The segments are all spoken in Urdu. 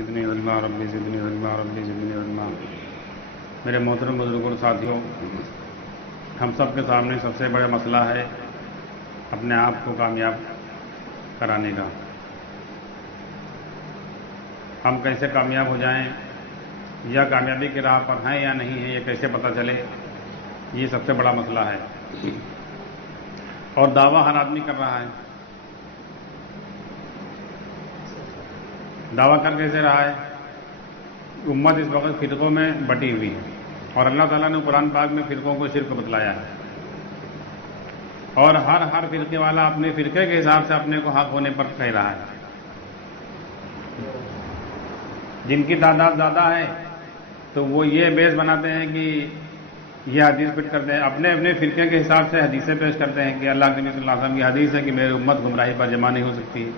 زدنی علما ربی زدنی علما ربی زدنی علما۔ میرے محترم بزرگوں ساتھیوں، ہم سب کے سامنے سب سے بڑا مسئلہ ہے اپنے آپ کو کامیاب کرانے کا۔ ہم کیسے کامیاب ہو جائیں، یا کامیابی کی راہ پر ہیں یا نہیں ہیں، یہ کیسے پتہ چلے، یہ سب سے بڑا مسئلہ ہے۔ اور دعویٰ ہر آدمی کر رہا ہے۔ دعویٰ کر کیسے رہا ہے؟ امت اس وقت فرقوں میں بٹی ہوئی ہے، اور اللہ تعالیٰ نے قرآن پاک میں فرقوں کو شرک بتلایا ہے، اور ہر فرقے والا اپنے فرقے کے حساب سے اپنے کو حق ہونے پر کہہ رہا ہے۔ جن کی تعداد زیادہ ہے تو وہ یہ بیس بناتے ہیں کہ یہ حدیث فٹ کرتے ہیں، اپنے فرقے کے حساب سے حدیثیں پیش کرتے ہیں کہ اللہ کے نبی صلی اللہ علیہ وسلم کی حدیث ہے کہ میری امت گمراہی پر جمع نہیں ہو سکتی،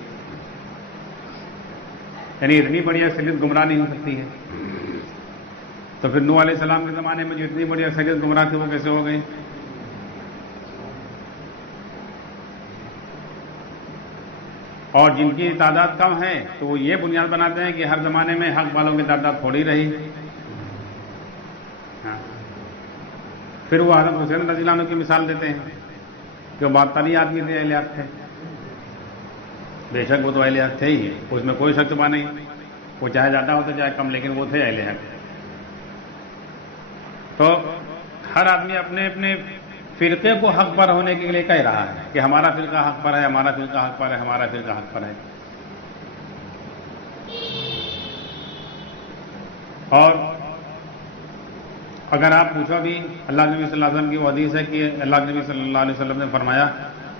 یعنی اتنی بڑی اکثریت گمراہ نہیں ہو سکتی ہے۔ تو پھر نوح علیہ السلام کے زمانے میں جو اتنی بڑی اکثریت گمراہ تھی وہ کیسے ہو گئی؟ اور جن کی تعداد کم ہے تو وہ یہ بنیاد بناتے ہیں کہ ہر زمانے میں حق والوں کی تعداد تھوڑی رہی۔ پھر وہ حضرت حسین رضی اللہ عنہ کی مثال دیتے ہیں کہ وہ 42 آدمی تھے، اہل حق تھے۔ بے شک وہ تو اہل حق تھے ہی، اس میں کوئی شک شبہ نہیں، وہ چاہے زیادہ ہوتا چاہے کم، لیکن وہ تھے اہل حق۔ تو ہر آدمی اپنے فرقے کو حق پر ہونے کے لیے کہہ رہا ہے کہ ہمارا فرقہ حق پر ہے، ہمارا فرقہ حق پر ہے، ہمارا فرقہ حق پر ہے۔ اور اگر آپ پوچھو بھی، اللہ نبی صلی اللہ علیہ وسلم کی وہ حدیث ہے کہ اللہ نبی صلی اللہ علیہ وسلم نے فرمایا،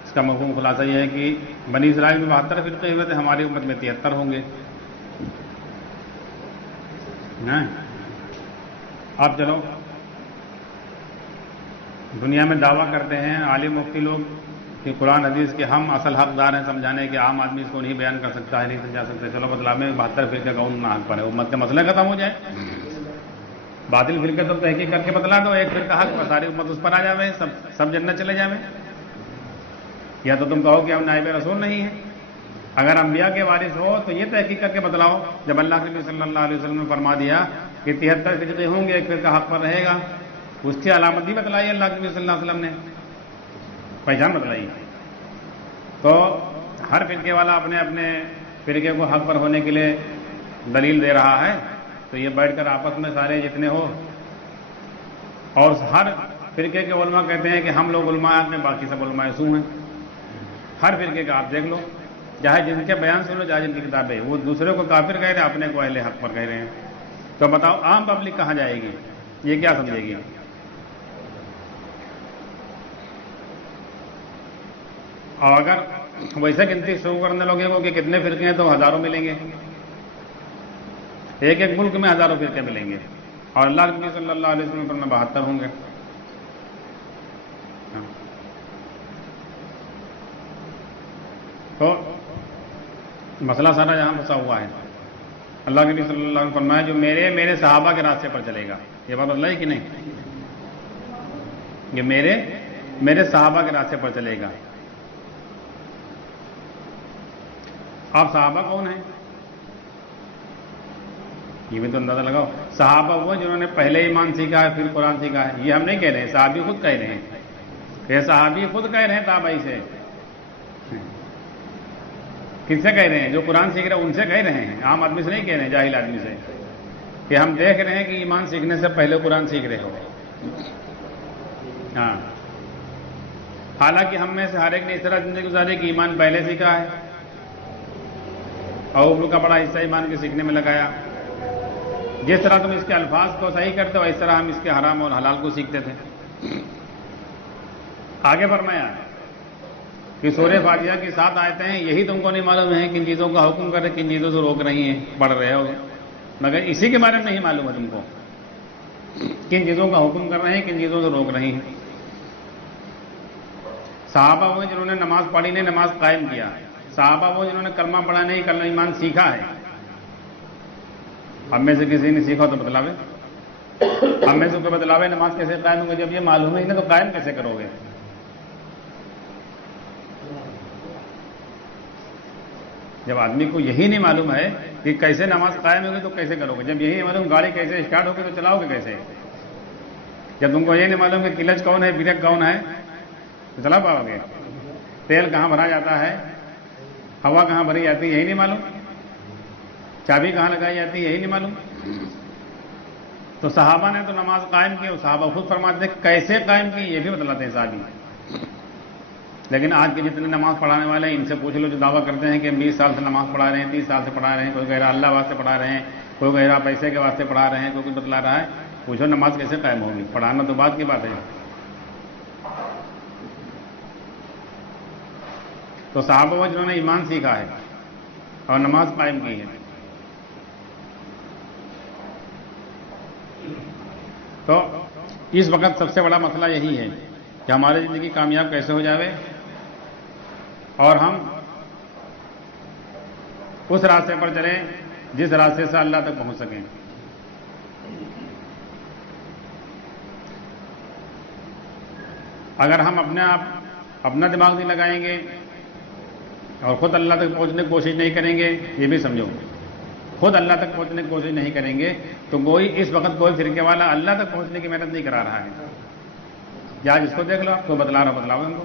اس کا مفہوم خلاصہ یہ ہے کہ بنی اسرائیل میں 72 فرقے ہوئے تھے، ہماری امت میں 73 ہوں گے۔ آپ چلو دنیا میں دعویٰ کرتے ہیں عالم مفتی لوگ کہ قرآن حدیث کے ہم اصل حقدار ہیں سمجھانے کے، عام آدمی اس کو نہیں بیان کر سکتا ہے، نہیں سمجھا سکتے۔ چلو بتلا میں 72 فرقے کون نہ حق پر ہے، امت کے مسئلے ختم ہو جائے۔ باطل فرقے تو تحقیق کر کے بتلا دو، ایک فرقہ حق پر، ساری امت اس پر آ جاوے، سب جنت چلے جاوے۔ یا تو تم کہو کہ ہم نائب رسول نہیں ہیں، اگر انبیاء کے وارث ہو تو یہ تحقیق کر کے بتلاؤ۔ جب اللہ کے نبی صلی اللہ علیہ وسلم نے فرما دیا کہ 73 فرقے ہوں گے، ایک فرقہ حق پر رہے گا، اس کی علامت بھی بتلائی اللہ کے نبی صلی اللہ علیہ وسلم نے، پہچان بتلائی۔ تو ہر فرقے والا اپنے فرقے کو حق پر ہونے کے لیے دلیل دے رہا ہے، تو یہ بیٹھ کر آپس میں سارے جتنے ہو، اور ہر فرقے کے علماء کہتے ہیں کہ ہم لوگ علماء ہیں، باقی سب علماء سو ہیں۔ ہر فرقے کا آپ دیکھ لو، چاہے جن کے بیان سن لو، چاہے جن کی کتابیں، وہ دوسرے کو کافر کہہ رہے ہیں، اپنے کو اہل حق پر کہہ رہے ہیں۔ تو بتاؤ عام پبلک کہاں جائے گی؟ یہ کیا سمجھے گی؟ اور اگر ویسے گنتی شروع کرنے لوگے کو کہ کتنے فرقے ہیں تو ہزاروں ملیں گے، ایک ملک میں ہزاروں فرقے ملیں گے، اور اللہ کے نبی صلی اللہ علیہ وسلم پر میں 72 ہوں گے۔ تو مسئلہ سارا یہاں پھنسا ہوا ہے۔ اللہ کے نبی صلی اللہ علیہ وسلم فرمایا جو میرے صحابہ کے راستے پر چلے گا، یہ بات اللہ ہے کہ نہیں؟ یہ میرے صحابہ کے راستے پر چلے گا۔ آپ صحابہ کون ہیں؟ یہ بھی تو اندازہ لگاؤ۔ صحابہ وہ جنہوں نے پہلے ایمان سیکھا ہے، پھر قرآن سیکھا ہے۔ یہ ہم نہیں کہہ رہے ہیں، صحابی خود کہہ رہے ہیں، یہ صحابی خود کہہ رہے ہیں تابعی سے۔ کس سے کہہ رہے ہیں؟ جو قرآن سیکھ رہے ہیں ان سے کہہ رہے ہیں، عام آدمی سے نہیں کہہ رہے ہیں، جاہل آدمی سے، کہ ہم دیکھ رہے ہیں کہ ایمان سیکھنے سے پہلے قرآن سیکھ رہے ہو۔ ہاں، حالانکہ ہم میں سے ہر ایک نے اس طرح زندگی گزاری کہ ایمان پہلے سیکھا ہے، اور عمر کا بڑا حصہ ایمان کے سیکھنے میں لگایا۔ جس طرح تم اس کے الفاظ کو صحیح کرتے ہو، اس طرح ہم اس کے حرام اور حلال کو سیکھتے تھے۔ آگے فرمایا کہ سورہ فاتحہ کی 7 آیتیں ہیں، یہی تم کو نہیں معلوم ہے کن چیزوں کا حکم کر رہے، کن چیزوں سے روک رہی ہیں، پڑھ رہے ہو، مگر اسی کے بارے میں نہیں معلوم ہے تم کو، کن چیزوں کا حکم کر رہے ہیں، کن چیزوں سے روک رہی ہیں۔ صحابہ وہ جنہوں نے نماز پڑھی نہیں، نماز قائم کیا۔ صحابہ وہ جنہوں نے کلمہ پڑھا نہیں، کلمہ ایمان سیکھا ہے۔ ہم میں سے کسی نے سیکھا تو بتلاوے، ہم میں سے کوئی بتلاوے نماز کیسے قائم ہوگی؟ جب یہ معلوم ہے نہیں تو قائم کیسے کرو گے؟ جب آدمی کو یہی نہیں معلوم ہے کہ کیسے نماز قائم ہوگی تو کیسے کرو گے؟ جب یہی نہیں معلوم گاڑی کیسے اسٹارٹ ہوگی تو چلاؤ گے کیسے؟ جب تم کو یہ نہیں معلوم کہ کلچ کون ہے بریک کون ہے تو چلا پاؤ گے؟ تیل کہاں بھرا جاتا ہے، ہوا کہاں بھری جاتی ہے، یہی نہیں معلوم؟ چابی کہاں لگائی جاتی ہے، یہی نہیں معلوم؟ تو صحابہ نے تو نماز قائم کی، اور صحابہ خود فرماتے ہیں کیسے قائم کی یہ بھی بتلاتے ہیں صحابی۔ لیکن آج کے جتنے نماز پڑھانے والے ہیں ان سے پوچھ لو جو دعویٰ کرتے ہیں کہ ہم 20 سال سے نماز پڑھا رہے ہیں، 30 سال سے پڑھا رہے ہیں، کوئی کہہ رہا اللہ واسطے پڑھا رہے ہیں، کوئی کہہ رہا پیسے کے واسطے پڑھا رہے ہیں، کوئی کچھ بتلا رہا ہے، پوچھو نماز کیسے قائم ہوگی؟ پڑھانا تو بات کی بات ہے۔ تو صحابہ وہ جنہوں نے ایمان سیکھا ہے اور نماز قائم کی ہے۔ تو اس وقت سب سے بڑا مسئلہ یہی ہے کہ ہماری زندگی کامیاب کیسے ہو جاوے اور ہم اس راستے پر چلیں جس راستے سے اللہ تک پہنچ سکیں۔ اگر ہم اپنا دماغ نہیں لگائیں گے اور خود اللہ تک پہنچنے کی کوشش نہیں کریں گے، یہ بھی سمجھو، خود اللہ تک پہنچنے کی کوشش نہیں کریں گے تو اس وقت کوئی فرقے والا اللہ تک پہنچنے کی محنت نہیں کرا رہا ہے۔ یا جس کو دیکھ لو تو بتلا بتلاؤ ان کو،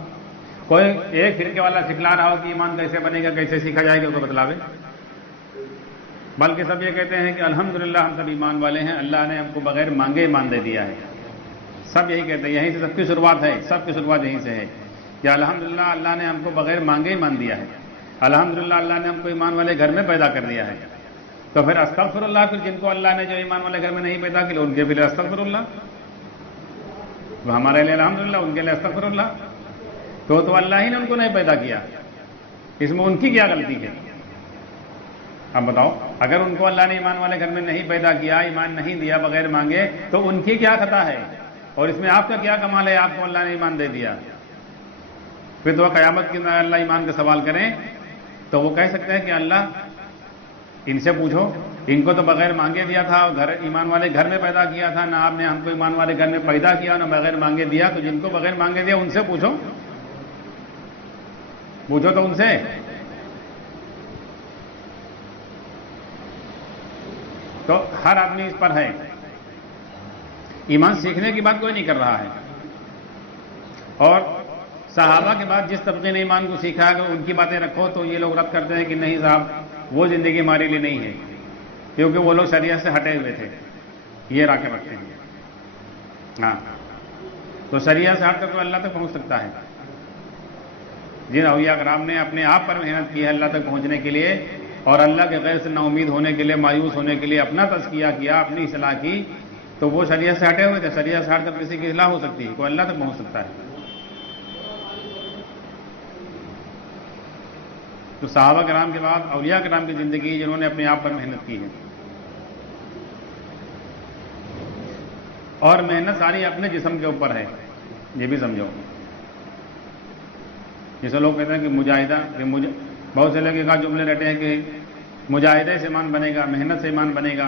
کوئی ایک فرقے والا سکھلا رہا ہو کہ ایمان کیسے بنے گا، کیسے سیکھا جائے گا، اس کو بتلاوے۔ بلکہ سب یہ کہتے ہیں کہ الحمدللہ ہم سب ایمان والے ہیں، اللہ نے ہم کو بغیر مانگے ایمان دے دیا ہے۔ سب یہی کہتے ہیں، یہیں سے سب کی شروعات ہے، سب کی شروعات یہیں سے ہے کہ الحمدللہ اللہ نے ہم کو بغیر مانگے ایمان دیا ہے، الحمدللہ اللہ نے ہم کو ایمان والے گھر میں پیدا کر دیا ہے۔ تو پھر استغفر اللہ، پھر جن کو اللہ نے جو ایمان والے گھر میں نہیں پیدا کیا ان کے لیے استغفر اللہ، وہ ہمارے لیے الحمدللہ، ان کے لیے استغفر اللہ۔ تو اللہ ہی نے ان کو نہیں پیدا کیا، اس میں ان کی کیا غلطی ہے؟ اب بتاؤ، اگر ان کو اللہ نے ایمان والے گھر میں نہیں پیدا کیا، ایمان نہیں دیا بغیر مانگے، تو ان کی کیا خطا ہے؟ اور اس میں آپ کا کیا کمال ہے؟ آپ کو اللہ نے ایمان دے دیا۔ پھر تو قیامت کے اللہ ایمان کا سوال کریں تو وہ کہہ سکتے ہیں کہ اللہ ان سے پوچھو، ان کو تو بغیر مانگے دیا تھا، اور ایمان والے گھر میں پیدا کیا تھا، نہ آپ نے ہم کو ایمان والے گھر میں پیدا کیا، نہ بغیر مانگے دیا، تو جن کو بغیر مانگے دیا ان سے پوچھو تو ان سے۔ تو ہر آدمی اس پر ہے، ایمان سیکھنے کی بات کوئی نہیں کر رہا ہے۔ اور صحابہ کے بعد جس طبقے نے ایمان کو سیکھا اگر ان کی باتیں رکھو تو یہ لوگ رد کرتے ہیں کہ نہیں صاحب وہ زندگی ہمارے لیے نہیں ہے، کیونکہ وہ لوگ شریعت سے ہٹے ہوئے تھے، یہ راکب رکھتے ہیں۔ ہاں، تو شریعت سے ہٹ کر تو اللہ تک پہنچ سکتا ہے۔ جن اولیاء کرام نے اپنے آپ پر محنت کی ہے اللہ تک پہنچنے کے لیے، اور اللہ کے غیر سے نا امید ہونے کے لیے، مایوس ہونے کے لیے اپنا تزکیہ کیا، اپنی اصلاح کی، تو وہ شریعت سے ہٹے ہوئے تھے۔ شریعت سے ہٹ کر کسی کی اصلاح ہو سکتی ہے؟ کوئی اللہ تک پہنچ سکتا ہے؟ تو صحابہ کرام کے بعد اولیاء کرام کی زندگی جنہوں نے اپنے آپ پر محنت کی ہے، اور محنت ساری اپنے جسم کے اوپر ہے، یہ بھی سمجھو۔ جیسے لوگ کہتے ہیں کہ مجاہدہ، بہت سے لوگ ایک جملے رہتے ہیں کہ مجاہدے سے ایمان بنے گا، محنت سے ایمان بنے گا۔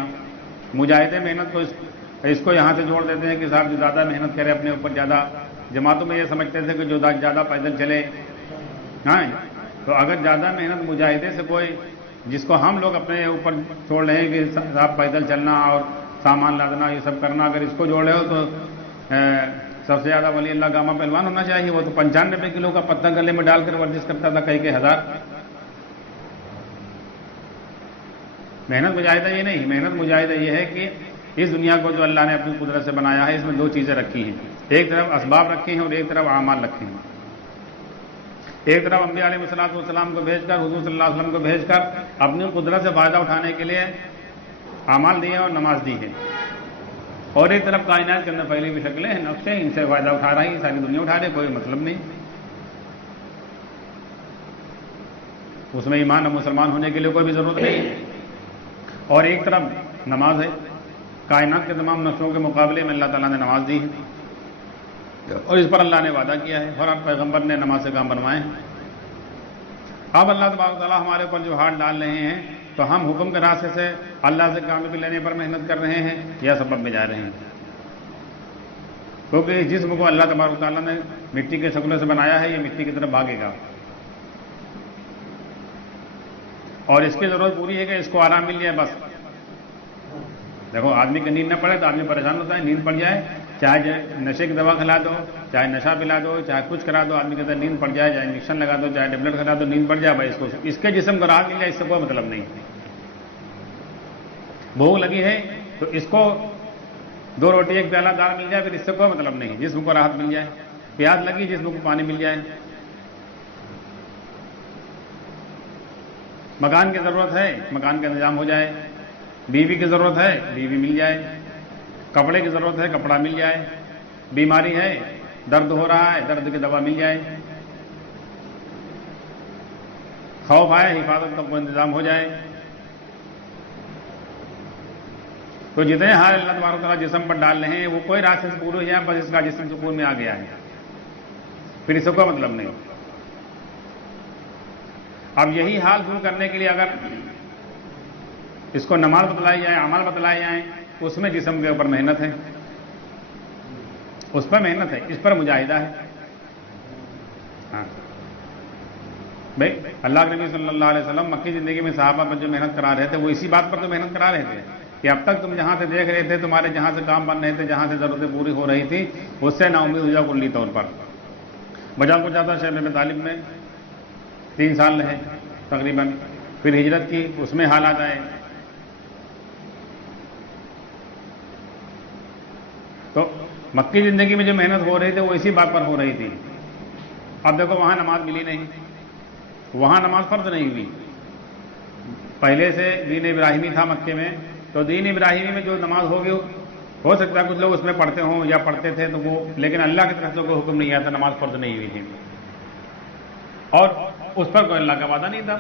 مجاہدے محنت کو اس کو یہاں سے جوڑ دیتے ہیں کہ صاحب جو زیادہ محنت کرے اپنے اوپر، زیادہ جماعتوں میں یہ سمجھتے تھے کہ جو زیادہ پیدل چلے، ہاں، تو اگر زیادہ محنت مجاہدے سے کوئی، جس کو ہم لوگ اپنے اوپر چھوڑ رہے ہیں کہ صاحب پیدل چلنا اور سامان لادنا یہ سب کرنا، اگر اس کو جوڑ رہے ہو تو سب سے زیادہ ولی اللہ گامہ پہلوان ہونا چاہیے۔ وہ تو 95 کلو کا پتھر گلے میں ڈال کر ورزش کرتا تھا، کئی ہزار۔ محنت مجاہدہ یہ نہیں، محنت مجاہدہ یہ ہے کہ اس دنیا کو جو اللہ نے اپنی قدرت سے بنایا ہے، اس میں دو چیزیں رکھی ہیں، ایک طرف اسباب رکھے ہیں اور ایک طرف اعمال رکھے ہیں۔ ایک طرف انبیاء علیہ الصلوۃ والسلام کو بھیج کر، حضور صلی اللہ علیہ وسلم کو بھیج کر اپنی قدرت سے فائدہ اٹھانے کے لیے اعمال دیے اور نماز دی ہے، اور ایک طرف کائنات کے اندر پہلی بھی شکلیں ہیں، نقشے، ان سے فائدہ اٹھا رہی ہے، ساری دنیا اٹھا رہی، کوئی مطلب نہیں۔ اس میں ایمان اور مسلمان ہونے کے لیے کوئی بھی ضرورت نہیں ہے۔ اور ایک طرف نماز ہے، کائنات کے تمام نقشوں کے مقابلے میں اللہ تعالیٰ نے نماز دی ہے، اور اس پر اللہ نے وعدہ کیا ہے، اور ہر پیغمبر نے نماز سے کام بنوائے ہیں۔ اب اللہ تبارک و تعالیٰ ہمارے اوپر جو ہاتھ ڈال رہے ہیں تو ہم حکم کے راستے سے اللہ سے کام لینے پر محنت کر رہے ہیں یا سبب میں جا رہے ہیں، کیونکہ اس جسم کو اللہ تبارک و تعالیٰ نے مٹی کے شکلوں سے بنایا ہے، یہ مٹی کی طرف بھاگے گا، اور اس کی ضرورت پوری ہے کہ اس کو آرام مل جائے بس. دیکھو آدمی کی نیند نہ پڑے تو آدمی پریشان ہوتا ہے. نیند پڑ جائے, چاہے نشے کی دوا کھلا دو, چاہے نشہ پلا دو, چاہے کچھ کرا دو, آدمی کہتا ہے نیند پڑ جائے, چاہے انجیکشن لگا دو, چاہے ٹیبلٹ کھلا دو, نیند پڑ جائے بھائی. اس کے جسم کو راحت مل جائے, اس سے کوئی مطلب نہیں. بھوک لگی ہے تو اس کو 2 روٹی 1 پیالہ دال مل جائے, پھر اس سے کوئی مطلب نہیں. جسم کو راحت مل جائے. پیاس لگی, جسم کو پانی مل جائے. مکان کی ضرورت ہے, مکان کا انتظام ہو جائے. بیوی کی ضرورت ہے, بیوی مل جائے. کپڑے کی ضرورت ہے, کپڑا مل جائے. بیماری ہے, درد ہو رہا ہے, درد کی دوا مل جائے. خوف آئے, حفاظت کا کوئی انتظام ہو جائے. تو جتنے حال اللہ تبارک و تعالیٰ جسم پر ڈال رہے ہیں وہ کوئی راستے سے پورے ہو جائے, بس اس کا جسم سکون میں آ گیا ہے, پھر اس سے کوئی مطلب نہیں. اب یہی حال دور کرنے کے لیے اگر اس کو نماز بتلائی جائے, عمل بتلائے جائیں, تو اس میں جسم کے اوپر محنت ہے, اس پر محنت ہے, اس پر مجاہدہ ہے. ہاں بھائی, اللہ کے نبی صلی اللہ علیہ وسلم مکی زندگی میں صحابہ پر جو محنت کرا رہے تھے وہ اسی بات پر تو محنت کرا رہے تھے کہ اب تک تم جہاں سے دیکھ رہے تھے, تمہارے جہاں سے کام بن رہے تھے, جہاں سے ضرورتیں پوری ہو رہی تھی, اس سے نا امید ہو جاؤ کلی طور پر. بجا کو جاتا شہر ابی طالب میں 3 سال رہے تقریباً, پھر ہجرت کی, اس میں حالات آئے. تو مکی زندگی میں جو محنت ہو رہی تھی وہ اسی بات پر ہو رہی تھی. اب دیکھو وہاں نماز ملی نہیں, وہاں نماز فرض نہیں ہوئی. پہلے سے دین ابراہیمی تھا مکے میں, تو دین ابراہیمی میں جو نماز ہوگی ہو سکتا ہے کچھ لوگ اس میں پڑھتے ہوں یا پڑھتے تھے تو وہ, لیکن اللہ کی طرف سے کوئی حکم نہیں آیا تھا, نماز فرض نہیں ہوئی تھی, اور اس پر کوئی اللہ کا وعدہ نہیں تھا.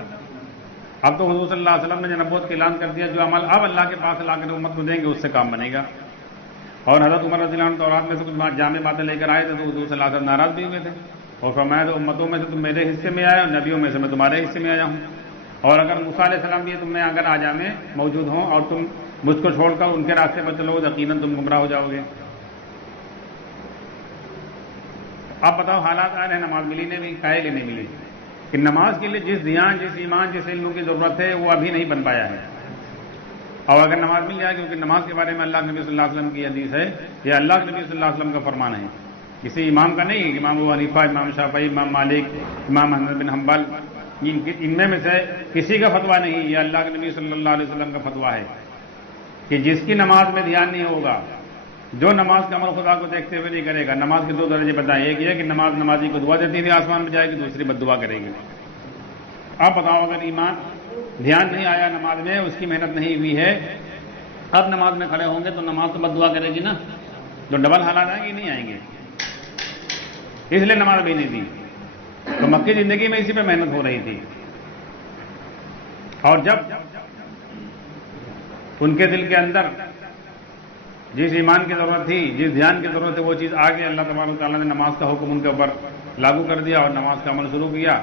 اب تو حضور صلی اللہ علیہ وسلم نے نبوت کا اعلان کر دیا, جو عمل اب اللہ کے پاس لا کر امت کو دیں گے اس سے کام بنے گا. اور حضرت عمر رضی اللہ عنہ تورات میں سے کچھ جامع باتیں لے کر آئے تھے تو حضور صلی اللہ علیہ وسلم ناراض بھی ہوئے تھے, اور فرمایا تو امتوں میں سے تم میرے حصے میں آئے, اور نبیوں میں سے میں تمہارے حصے میں آیا ہوں. اور اگر موسیٰ علیہ السلام بھی تم میں اگر آجا میں موجود ہوں اور تم مجھ کو چھوڑ کر ان کے راستے پر چلو, یقیناً تم گمراہ ہو جاؤ گے. اب بتاؤ حالات آ رہے ہیں, نماز ملی نہیں, کائے لیے نہیں ملی, کہ نماز کے لیے جس دھیان, جس ایمان, جس علم کی ضرورت ہے وہ ابھی نہیں بن پایا ہے. اور اگر نماز مل جائے, کیونکہ نماز کے بارے میں اللہ کے نبی صلی اللہ علیہ وسلم کی حدیث ہے, یہ اللہ کے نبی صلی اللہ علیہ وسلم کا فرمان ہے, کسی امام کا نہیں, امام ابو حنیفہ, امام شافعی, امام مالک, امام احمد بن حنبل, ان میں سے کسی کا فتویٰ نہیں, یہ اللہ کے نبی صلی اللہ علیہ وسلم کا فتویٰ ہے کہ جس کی نماز میں دھیان نہیں ہوگا, جو نماز کا عمل خدا کو دیکھتے ہوئے نہیں کرے گا. نماز کے 2 درجے بتائیں, ایک یہ کہ نماز نمازی کو دعا دیتی تھی آسمان میں جائے گی, دوسری بد دعا کرے گی. آپ بتاؤ, اگر ایمان دھیان نہیں آیا نماز میں, اس کی محنت نہیں ہوئی ہے, اب نماز میں کھڑے ہوں گے تو نماز تو بد دعا کرے گی نا, جو ڈبل حالات آئیں گے نہیں آئیں گے, اس لیے نماز بھی نہیں دی. تو مکی زندگی میں اسی پہ محنت ہو رہی تھی. اور جب ان کے دل کے اندر جس ایمان کی ضرورت تھی, جس دھیان کی ضرورت ہے, وہ چیز آ گئی, اللہ تبارک و تعالیٰ نے نماز کا حکم ان کے اوپر لاگو کر دیا اور نماز کا عمل شروع کیا.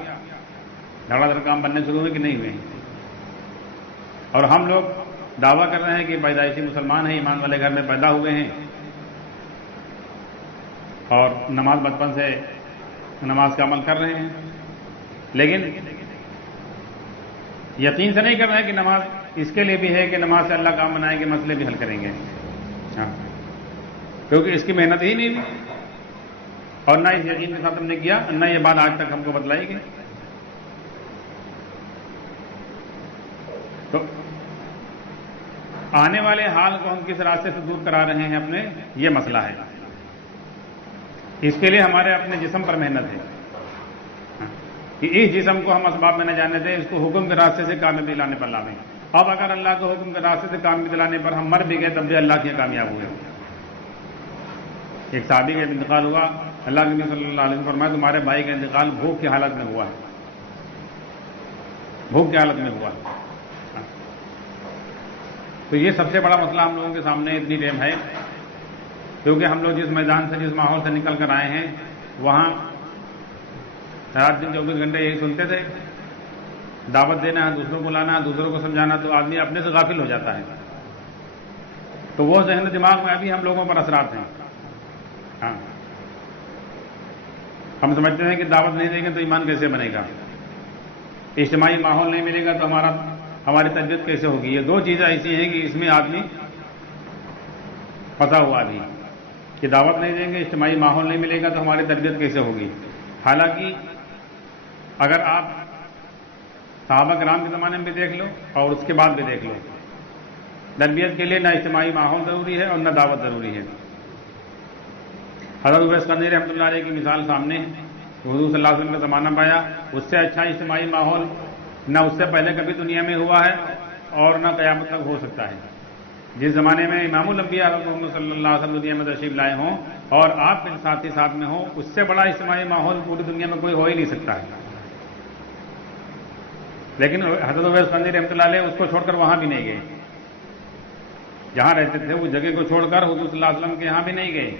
دھڑا دھڑ کام بننے شروع ہوئے کہ نہیں ہوئے. اور ہم لوگ دعویٰ کر رہے ہیں کہ پیدائشی مسلمان ہیں, ایمان والے گھر میں پیدا ہوئے ہیں, اور نماز بچپن سے نماز کا عمل کر رہے ہیں, لیکن یقین سے نہیں کر رہے ہیں کہ نماز اس کے لیے بھی ہے کہ نماز سے اللہ کام بنائیں گے, مسئلے بھی حل کریں گے. ہاں, کیونکہ اس کی محنت ہی نہیں ہوئی, اور نہ اس یقین کے ساتھ ہم نے کیا, نہ یہ بات آج تک ہم کو بتلائی گئی. تو آنے والے حال کو ہم کس راستے سے دور کرا رہے ہیں اپنے, یہ مسئلہ ہے. اس کے لیے ہمارے اپنے جسم پر محنت ہے کہ اس جسم کو ہم اسباب میں نہ جانے دیں, اس کو حکم کے راستے سے کامیابی دلانے پر لاویں. اب اگر اللہ کے حکم کے راستے سے کامیابی دلانے پر ہم مر بھی گئے تب بھی اللہ کے کامیاب ہوئے. ایک صحابی کا انتقال ہوا, اللہ کے نبی صلی اللہ علیہ وسلم فرمایا تمہارے بھائی کا انتقال بھوک کی حالت میں ہوا ہے, بھوک کی حالت میں ہوا ہے. تو یہ سب سے بڑا مسئلہ ہم لوگوں کے سامنے اتنی ٹائم ہے, کیونکہ ہم لوگ جس میدان سے, جس ماحول سے نکل کر آئے ہیں, وہاں رات دن 24 گھنٹے یہی سنتے تھے, دعوت دینا ہے, دوسروں کو لانا ہے, دوسروں کو سمجھانا, تو آدمی اپنے سے غافل ہو جاتا ہے. تو وہ ذہن دماغ میں ابھی ہم لوگوں پر اثرات ہیں. ہاں, ہم سمجھتے ہیں کہ دعوت نہیں دیں گے تو ایمان کیسے بنے گا, اجتماعی ماحول نہیں ملے گا تو ہمارا ہماری تربیت کیسے ہوگی؟ یہ دو چیزیں ایسی ہیں کہ اس میں آدمی پھنسا ہوا بھی کہ دعوت نہیں دیں گے، اجتماعی ماحول نہیں ملے گا تو ہماری تربیت کیسے ہوگی؟ حالانکہ اگر آپ صحابہ کرام کے زمانے میں بھی دیکھ لو اور اس کے بعد بھی دیکھ لو، تربیت کے لیے نہ اجتماعی ماحول ضروری ہے اور نہ دعوت ضروری ہے۔ حضرت اویس قرنی رحمۃ اللہ علیہ کی مثال سامنے ہے، حضور صلی اللہ علیہ وسلم کا زمانہ پایا، اس سے اچھا اجتماعی ماحول نہ اس سے پہلے کبھی دنیا میں ہوا ہے اور نہ قیامت تک ہو سکتا ہے۔ جس زمانے میں امام الانبیاء حضرت محمد صلی اللہ علیہ وسلم دنیا میں تشریف لائے ہوں اور آپ کے ساتھ میں ہوں، اس سے بڑا اجتماعی ماحول پوری دنیا میں کوئی ہو ہی نہیں سکتا ہے۔ لیکن حضرت اویس قرنی رحمۃ اللہ علیہ اس کو چھوڑ کر وہاں بھی نہیں گئے، جہاں رہتے تھے اس جگہ کو چھوڑ کر حضور صلی اللہ علیہ وسلم کے یہاں بھی نہیں گئے۔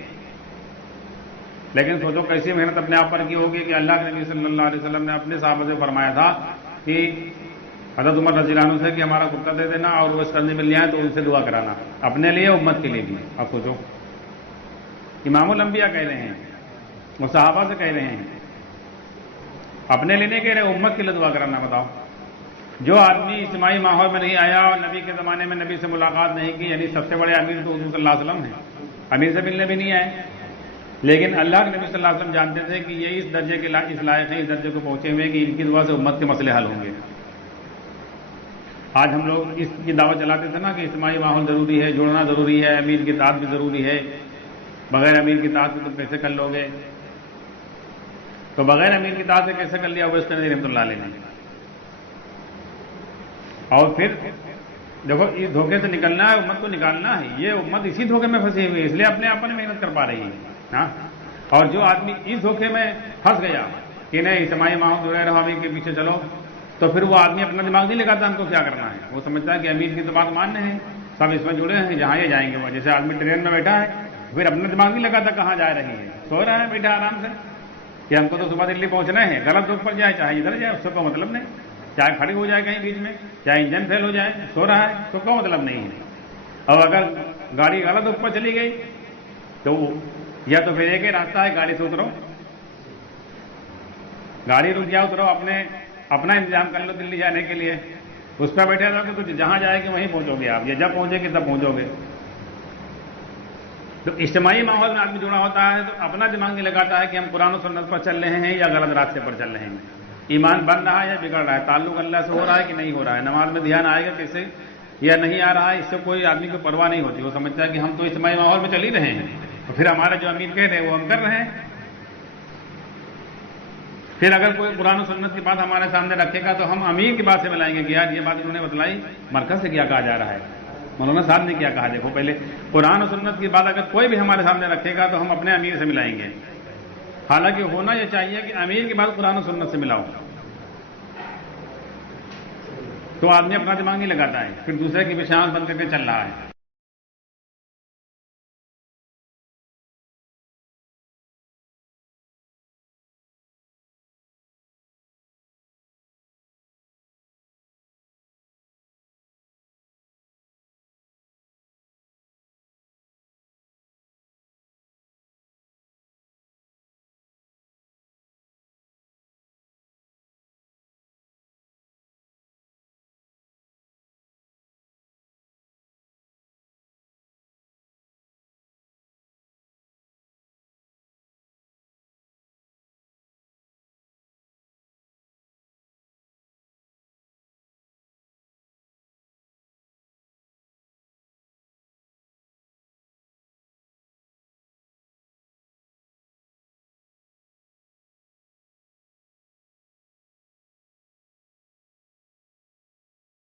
لیکن سوچو کیسی محنت اپنے آپ پر کی ہوگی کہ اللہ کے نبی صلی اللہ علیہ وسلم نے اپنے صحابہ سے فرمایا تھا کہ حضرت عمر رضی اللہ عنہ سے کہ ہمارا کتا دے دینا اور اویس قرنی مل جائیں تو ان سے دعا کرانا، اپنے لیے امت کے لیے بھی۔ اب سوچو، امام الانبیاء کہہ رہے ہیں، وہ صحابہ سے کہہ رہے ہیں، اپنے لیے نہیں کہہ رہے، امت کے لیے دعا کرانا۔ بتاؤ، جو آدمی اجتماعی ماحول میں نہیں آیا اور نبی کے زمانے میں نبی سے ملاقات نہیں کی، یعنی سب سے بڑے امیر تو حضور صلی اللہ علیہ وسلم ہیں، امیر سے ملنے بھی نہیں آئے، لیکن اللہ کے نبی صلی اللہ علیہ وسلم جانتے تھے کہ یہ اس درجے کے اس لائق ہیں، اس درجے کو پہنچے ہوئے کہ ان کی دعا سے امت کے مسئلے حل ہوں گے۔ آج ہم لوگ اس کی دعوت چلاتے تھے نا کہ اجتماعی ماحول ضروری ہے، جوڑنا ضروری ہے، امیر کی اطاعت بھی ضروری ہے، بغیر امیر کی اطاعت سے تم کیسے کر لو گے؟ تو بغیر امیر کی اطاعت سے کیسے کر لیا اویس قرنی رحمۃ اللہ علیہ نے؟ اور پھر دیکھو، اس دھوکے سے نکلنا ہے، امت کو نکالنا ہے، یہ امت اسی دھوکے میں پھنسی ہوئی ہے، اس لیے اپنے آپ میں محنت کر پا رہی ہے۔ ہاں، اور جو آدمی اس دھوکے میں پھنس گیا کہ نہیں اجتماعی ماحول جڑے رہو، امیر کے پیچھے چلو، تو پھر وہ آدمی اپنا دماغ نہیں لگاتا ہم کو کیا کرنا ہے، وہ سمجھتا ہے کہ امیر کی تو بات ماننے ہیں، سب اس میں جڑے ہیں، جہاں یہ جائیں گے وہ، جیسے آدمی ٹرین میں بیٹھا ہے پھر اپنا دماغ نہیں لگاتا کہاں جا رہی ہے، سو رہا ہے بیٹھا آرام سے کہ ہم کو تو صبح دلی پہنچنا ہے، غلط روٹ پر جائے چاہے ادھر جائے، اس سے کوئی مطلب نہیں، چاہے کھڑی ہو جائے کہیں بیچ میں، چاہے انجن فیل ہو جائے، سو رہا ہے تو کوئی مطلب نہیں ہے۔ اور اگر گاڑی غلط روٹ پر چلی گئی تو یا تو پھر ایک ہی راستہ ہے، گاڑی سے اترو، گاڑی رک جاؤ، اترو، اپنا انتظام کر لو دلی جانے کے لیے، اس پہ بیٹھے رہو تو جہاں جائے گی وہیں پہنچو گے آپ، یا جب پہنچے گی تب پہنچو گے۔ تو اجتماعی ماحول میں آدمی جڑا ہوتا ہے تو اپنا دماغ نہیں لگاتا ہے کہ ہم قرآن و سنت پر چل رہے ہیں یا غلط راستے پر چل رہے ہیں، ایمان بن رہا ہے یا بگڑ رہا ہے، تعلق اللہ سے ہو رہا ہے کہ نہیں ہو رہا ہے، نماز میں دھیان آئے گا کیسے یا نہیں آ رہا ہے، اس سے کوئی آدمی کو پرواہ نہیں ہوتی، وہ سمجھتا ہے کہ ہم تو اجتماعی ماحول میں چل ہی رہے ہیں، تو پھر ہمارے جو امیر کہہ رہے ہیں وہ ہم کر رہے ہیں۔ پھر اگر کوئی قرآن و سنت کی بات ہمارے سامنے رکھے گا تو ہم امیر کی بات سے ملائیں گے کہ یار یہ بات انہوں نے بتلائی، مرکز سے کیا کہا جا رہا ہے، مولانا صاحب نے کیا کہا، دیکھو پہلے قرآن و سنت کی بات اگر کوئی بھی ہمارے سامنے رکھے گا تو ہم اپنے امیر سے ملائیں گے، حالانکہ ہونا یہ چاہیے کہ امیر کی بات قرآن و سنت سے ملاؤ، تو آدمی اپنا دماغ نہیں لگاتا ہے، پھر دوسرے کی بھی آنکھ بند کر کے چل رہا ہے۔